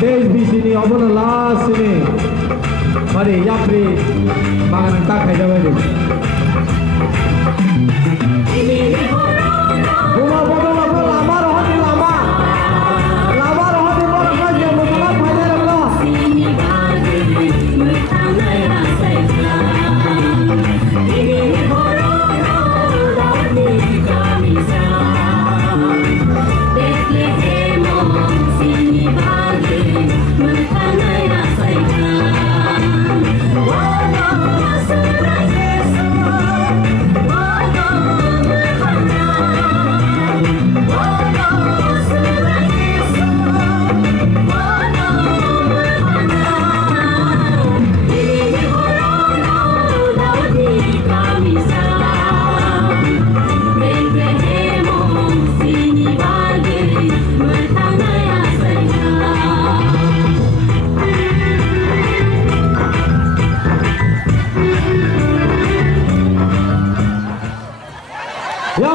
Des di sini obon last sini. Mari yapri makanan tak kaya jawa ini. Buma buma buma lama rohani lama rohani bora kaji buma kaji Allah. Ya